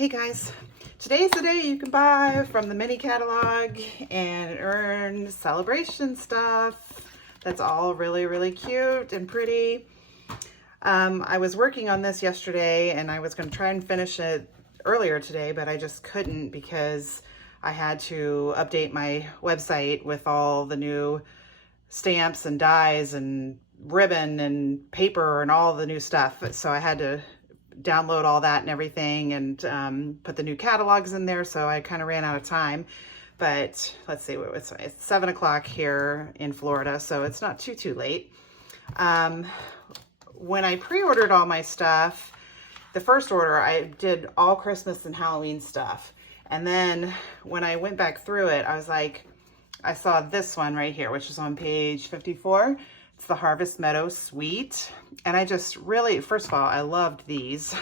Hey guys, today's the day you can buy from the mini catalog and earn celebration stuff. That's all really cute and pretty. I was working on this yesterday and I was going to try and finish it earlier today, but I just couldn't because I had to update my website with all the new stamps and dies and ribbon and paper and all the new stuff. So I had to download all that and everything and put the new catalogs in there. So I kind of ran out of time, but let's see, it's 7 o'clock here in Florida, so it's not too late. When I pre-ordered all my stuff, the first order, I did all Christmas and Halloween stuff. And then when I went back through it, I was like, I saw this one right here, which is on page 54. It's the Harvest Meadow Suite. And I just really, first of all, I loved these.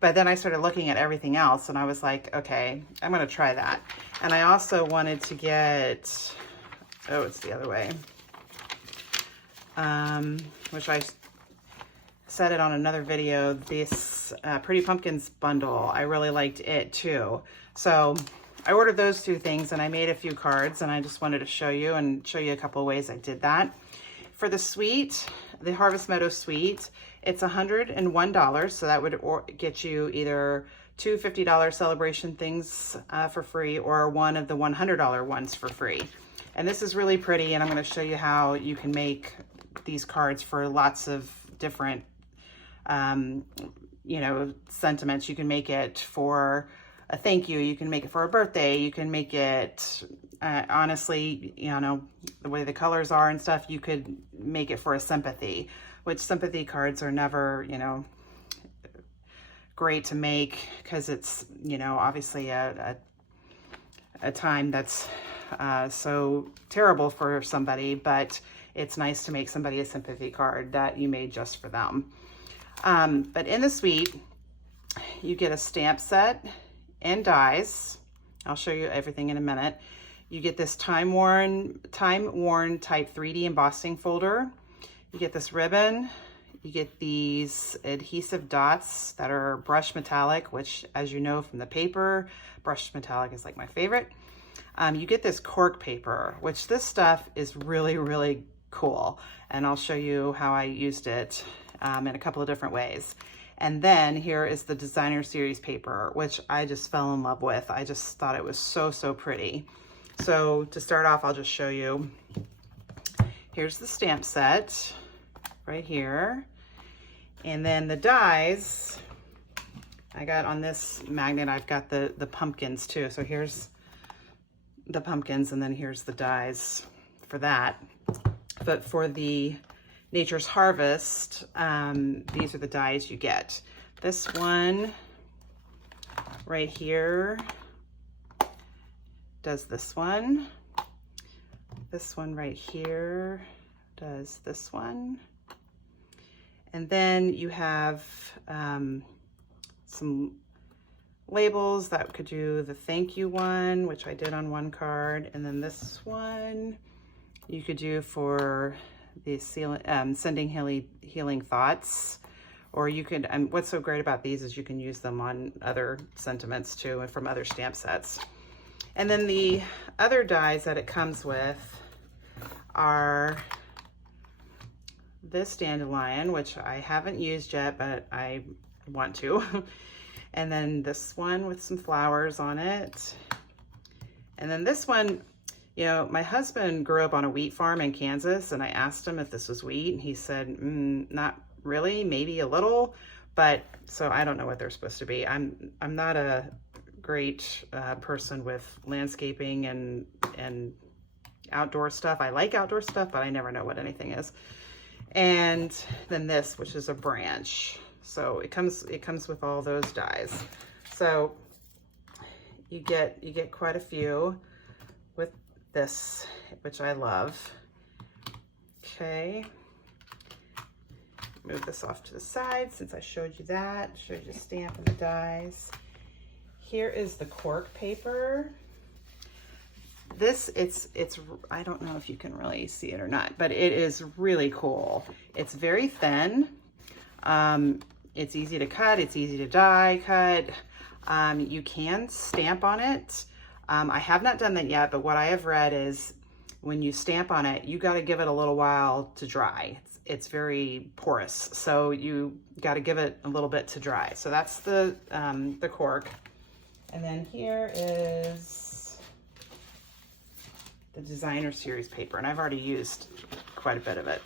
But then I started looking at everything else and I was like, okay, I'm going to try that. And I also wanted to get, oh, it's the other way, which I said it on another video, this Pretty Pumpkins bundle. I really liked it too. So I ordered those two things and I made a few cards and I just wanted to show you a couple of ways I did that. For the suite, the Harvest Meadow Suite, it's $101. So that would get you either two $50 celebration things for free or one of the $100 ones for free. And this is really pretty and I'm going to show you how you can make these cards for lots of different sentiments. You can make it for a thank you. You can make it for a birthday. You can make it, honestly, the way the colors are and stuff, you could make it for a sympathy, which sympathy cards are never, great to make because it's, obviously a time that's so terrible for somebody, but it's nice to make somebody a sympathy card that you made just for them. But in the suite, you get a stamp set and dies. I'll show you everything in a minute. You get this time-worn type 3D embossing folder. You get this ribbon. You get these adhesive dots that are brushed metallic, which, as you know from the paper, brushed metallic is like my favorite. You get this cork paper, which this stuff is really cool. And I'll show you how I used it in a couple of different ways. And then here is the designer series paper, which I just fell in love with. I just thought it was so pretty. So to start off, I'll just show you. Here's the stamp set right here. And then the dies, I got on this magnet, I've got the pumpkins too. So here's the pumpkins and then here's the dies for that. But for the Nature's Harvest, these are the dies you get. This one right here does this one. This one right here does this one. And then you have some labels that could do the thank you one, which I did on one card. And then this one you could do for the sending healing thoughts, or you could, what's so great about these is you can use them on other sentiments too and from other stamp sets. And then the other dies that it comes with are this dandelion, which I haven't used yet, but I want to. And then this one with some flowers on it. And then this one, my husband grew up on a wheat farm in Kansas, and I asked him if this was wheat, and he said, not really, maybe a little, but so I don't know what they're supposed to be. I'm not a great person with landscaping and outdoor stuff. I like outdoor stuff, but I never know what anything is. And then this, which is a branch. So it comes with all those dies. So you get quite a few with this, which I love. Okay, move this off to the side since I showed you that. Showed you the stamp and the dies. Here is the cork paper. This, it's I don't know if you can really see it or not, but it is really cool. It's very thin. It's easy to cut. It's easy to die cut. You can stamp on it. I have not done that yet, but what I have read is when you stamp on it, you got to give it a little while to dry. It's very porous, so you got to give it a little bit to dry. So that's the cork. And then here is the designer series paper, and I've already used quite a bit of it.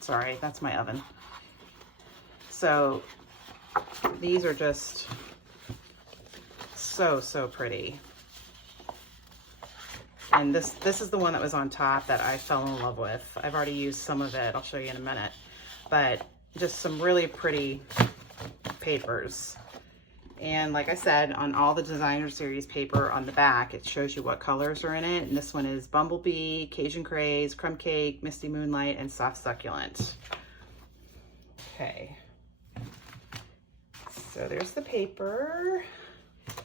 Sorry, that's my oven. So these are just so pretty. And this is the one that was on top that I fell in love with. I've already used some of it. I'll show you in a minute. But just some really pretty papers. And like I said, on all the designer series paper on the back, it shows you what colors are in it. And this one is Bumblebee, Cajun Craze, Crumb Cake, Misty Moonlight, and Soft Succulent. Okay. So there's the paper.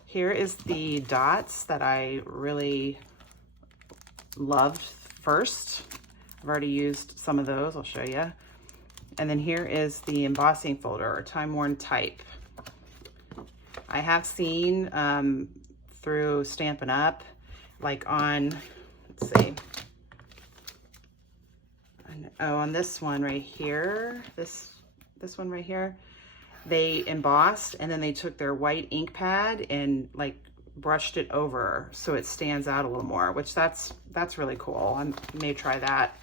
Here is the dots that I really loved first. I've already used some of those, I'll show you. And then here is the embossing folder, or Time Worn Type. I have seen through Stampin' Up, like on, let's see, on this one right here, this one right here, they embossed and then they took their white ink pad and like brushed it over so it stands out a little more, which that's really cool. I may try that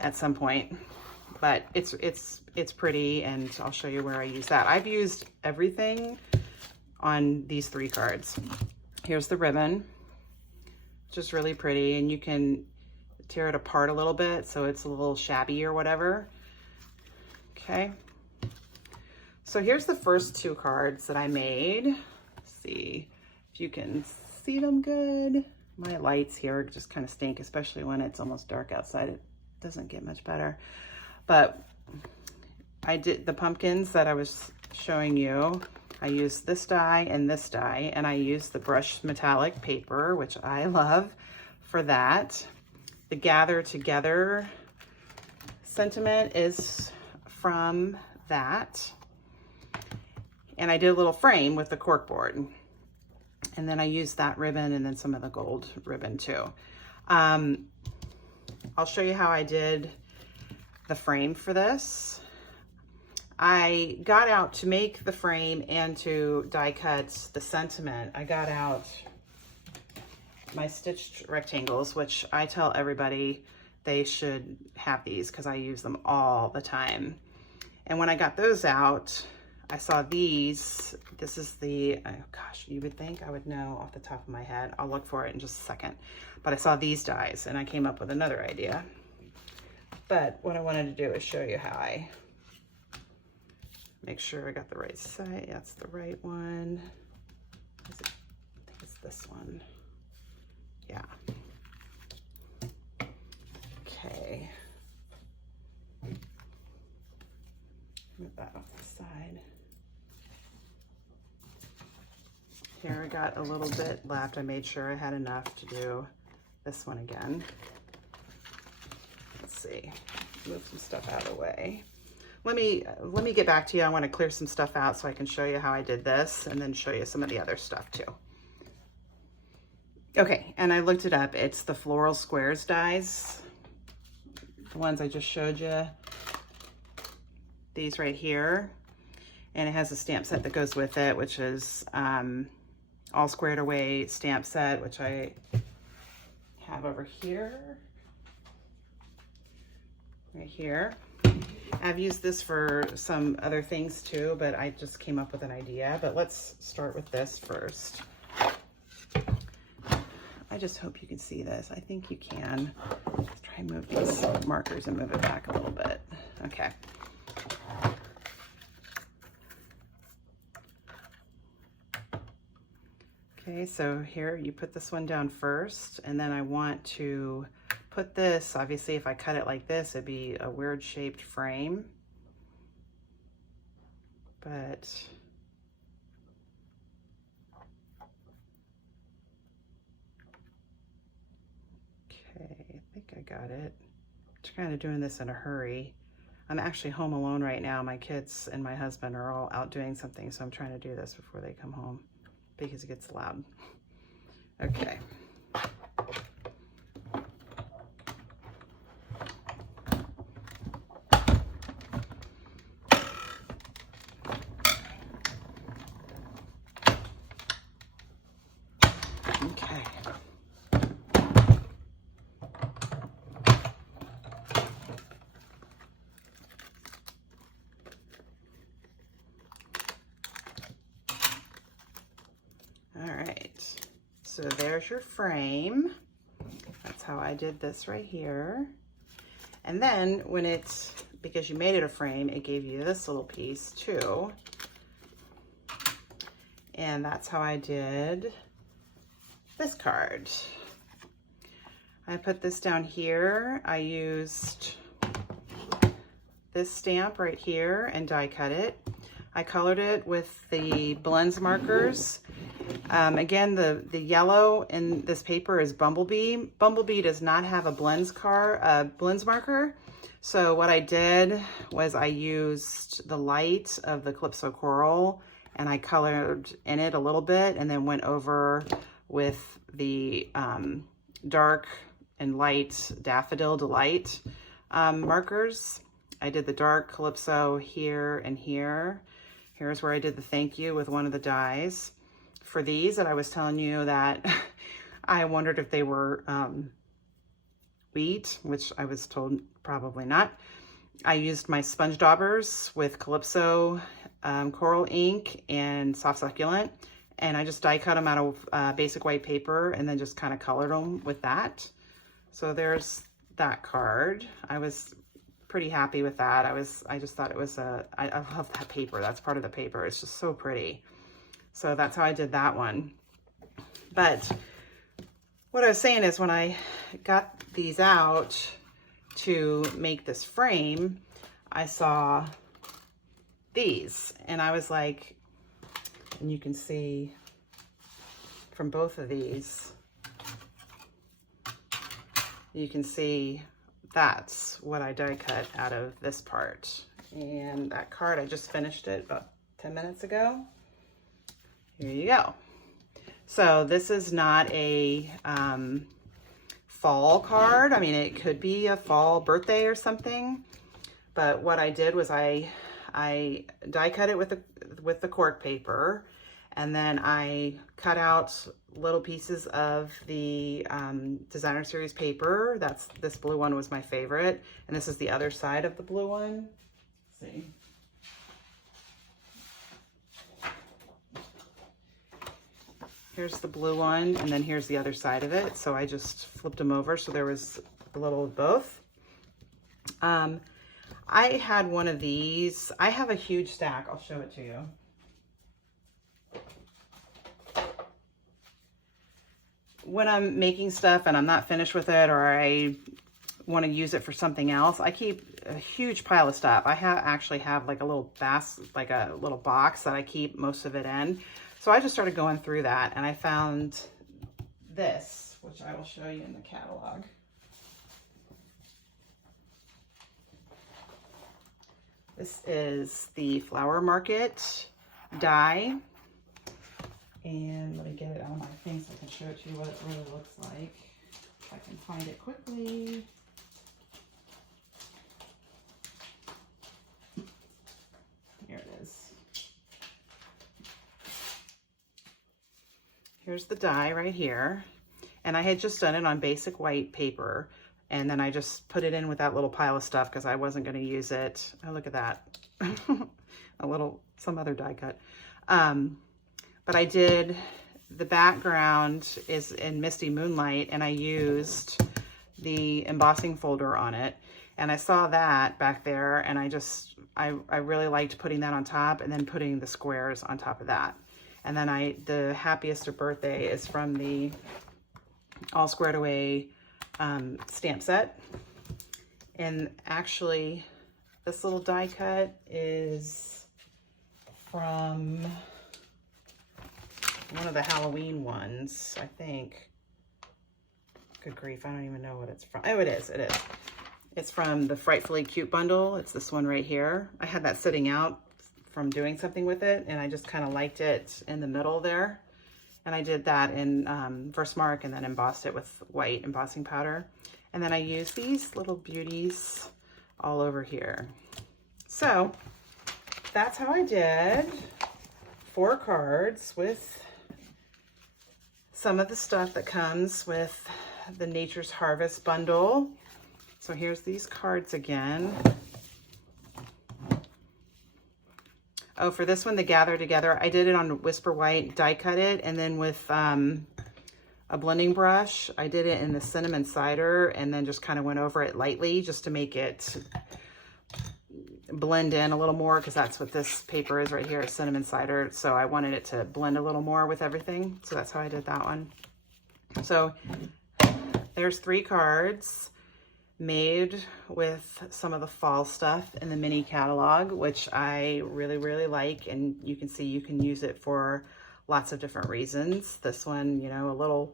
at some point, but it's pretty, and I'll show you where I use that. I've used everything on these 3 cards. Here's the ribbon, just really pretty, and you can tear it apart a little bit so it's a little shabby or whatever. Okay. So here's the first 2 cards that I made. Let's see if you can see them good. My lights here just kind of stink, especially when it's almost dark outside. It doesn't get much better. But I did the pumpkins that I was showing you. I used this die and this die, and I used the brushed metallic paper, which I love for that. The Gather Together sentiment is from that. And I did a little frame with the cork board. And then I used that ribbon and then some of the gold ribbon too. I'll show you how I did the frame for this. I got out to make the frame and to die cut the sentiment. I got out my stitched rectangles, which I tell everybody they should have these because I use them all the time. And when I got those out, I saw these. This is the, oh gosh, you would think I would know off the top of my head. I'll look for it in just a second. But I saw these dies and I came up with another idea. But what I wanted to do is show you how I make sure I got the right side. That's the right one. I think it's this one. Yeah. Okay. Move that off the side. Here I got a little bit left. I made sure I had enough to do this one again. Let's see, move some stuff out of the way. Let me get back to you. I want to clear some stuff out so I can show you how I did this and then show you some of the other stuff too. Okay, and I looked it up. It's the Floral Squares dies, the ones I just showed you. These right here, and it has a stamp set that goes with it, which is all squared away stamp set, which I have over here, right here. I've used this for some other things too, but I just came up with an idea. But let's start with this first. I just hope you can see this. I think you can. Let's try and move these markers and move it back a little bit. Okay. Okay, so here you put this one down first, and then I want to put this, obviously if I cut it like this, it'd be a weird shaped frame. But okay, I think I got it. I'm kind of doing this in a hurry. I'm actually home alone right now. My kids and my husband are all out doing something, so I'm trying to do this before they come home because it gets loud. Okay. Okay. All right, so there's your frame. That's how I did this right here. And then when it's, because you made it a frame, it gave you this little piece too. And that's how I did this card. I put this down here. I used this stamp right here and die cut it. I colored it with the blends markers. Again, the yellow in this paper is Bumblebee. Bumblebee does not have a blends marker. So what I did was I used the light of the Calypso Coral and I colored in it a little bit and then went over with the dark and light Daffodil Delight markers. I did the dark Calypso here and here. Here's where I did the thank you with one of the dies. For these that I was telling you that I wondered if they were wheat, which I was told probably not. I used my sponge daubers with Calypso Coral ink and Soft Succulent, and I just die cut them out of basic white paper and then just kind of colored them with that. So there's that card. I was pretty happy with that. I just thought it was I love that paper. That's part of the paper. It's just so pretty. So that's how I did that one. But what I was saying is when I got these out to make this frame, I saw these and I was like, and you can see from both of these, you can see that's what I die cut out of this part. And that card, I just finished it about 10 minutes ago. Here you go. So this is not a fall card. I mean, it could be a fall birthday or something. But what I did was I die cut it with the cork paper, and then I cut out little pieces of the designer series paper. This blue one was my favorite, and this is the other side of the blue one. Let's see. Here's the blue one, and then here's the other side of it. So I just flipped them over so there was a little of both. I had one of these. I have a huge stack. I'll show it to you. When I'm making stuff and I'm not finished with it, or I want to use it for something else, I keep a huge pile of stuff. I actually have like a little box that I keep most of it in. So I just started going through that and I found this, which I will show you in the catalog. This is the Flower Market die. And let me get it out of my thing so I can show it to you what it really looks like. If I can find it quickly. Here it is. Here's the die right here. And I had just done it on basic white paper. And then I just put it in with that little pile of stuff because I wasn't going to use it. Oh, look at that. Some other die cut. But I did, the background is in Misty Moonlight, and I used the embossing folder on it. And I saw that back there, and I really liked putting that on top and then putting the squares on top of that. And then the Happiest of Birthday is from the All Squared Away stamp set. And actually, this little die cut is from one of the Halloween ones, I think. Good grief, I don't even know what it's from. Oh, it is. It's from the Frightfully Cute bundle. It's this one right here. I had that sitting out from doing something with it, and I just kind of liked it in the middle there. And I did that in Versamark and then embossed it with white embossing powder. And then I used these little beauties all over here. So that's how I did 4 cards with some of the stuff that comes with the Nature's Harvest bundle. So here's these cards again. Oh, for this one, the Gather Together, I did it on Whisper White, die cut it, and then with a blending brush, I did it in the Cinnamon Cider, and then just kind of went over it lightly just to make it blend in a little more, because that's what this paper is right here, Cinnamon Cider. So I wanted it to blend a little more with everything. So that's how I did that one. So there's 3 cards made with some of the fall stuff in the mini catalog, which I really, really like. And you can see you can use it for lots of different reasons. This one, you know, a little,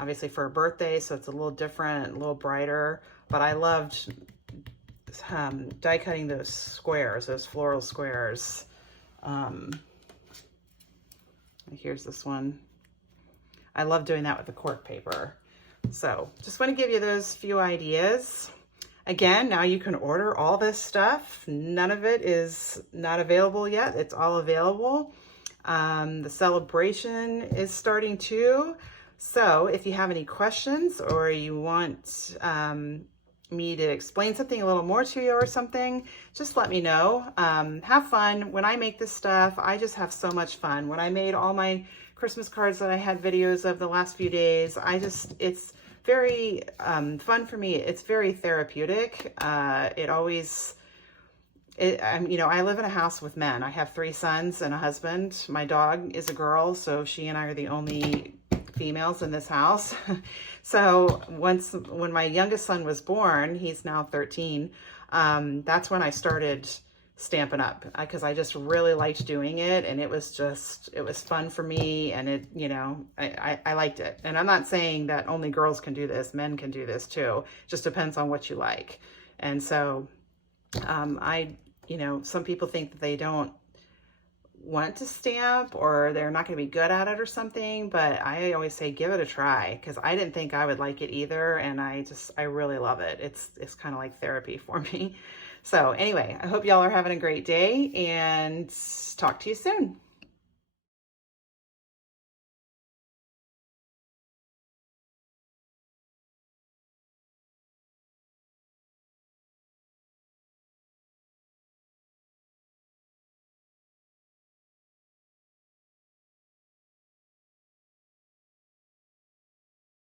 obviously for a birthday, so it's a little different, a little brighter, but I loved die cutting those squares, those floral squares. Here's this one. I love doing that with the cork paper. So just want to give you those few ideas. Again, now you can order all this stuff. None of it is not available yet. It's all available. The celebration is starting too. So if you have any questions or you want me to explain something a little more to you or something, just let me know. Have fun. When I make this stuff, I just have so much fun. When I made all my Christmas cards that I had videos of the last few days, it's very fun for me. It's very therapeutic. You know, I live in a house with men. I have 3 sons and a husband. My dog is a girl, so she and I are the only females in this house. So when my youngest son was born, he's now 13, that's when I started Stampin' Up, because I just really liked doing it, and it was fun for me, and it, you know, I liked it. And I'm not saying that only girls can do this, men can do this too. It just depends on what you like. And so you know, some people think that they don't want to stamp or they're not going to be good at it or something, but I always say give it a try, because I didn't think I would like it either, and I really love it. It's kind of like therapy for me. So anyway, I hope y'all are having a great day, and talk to you soon.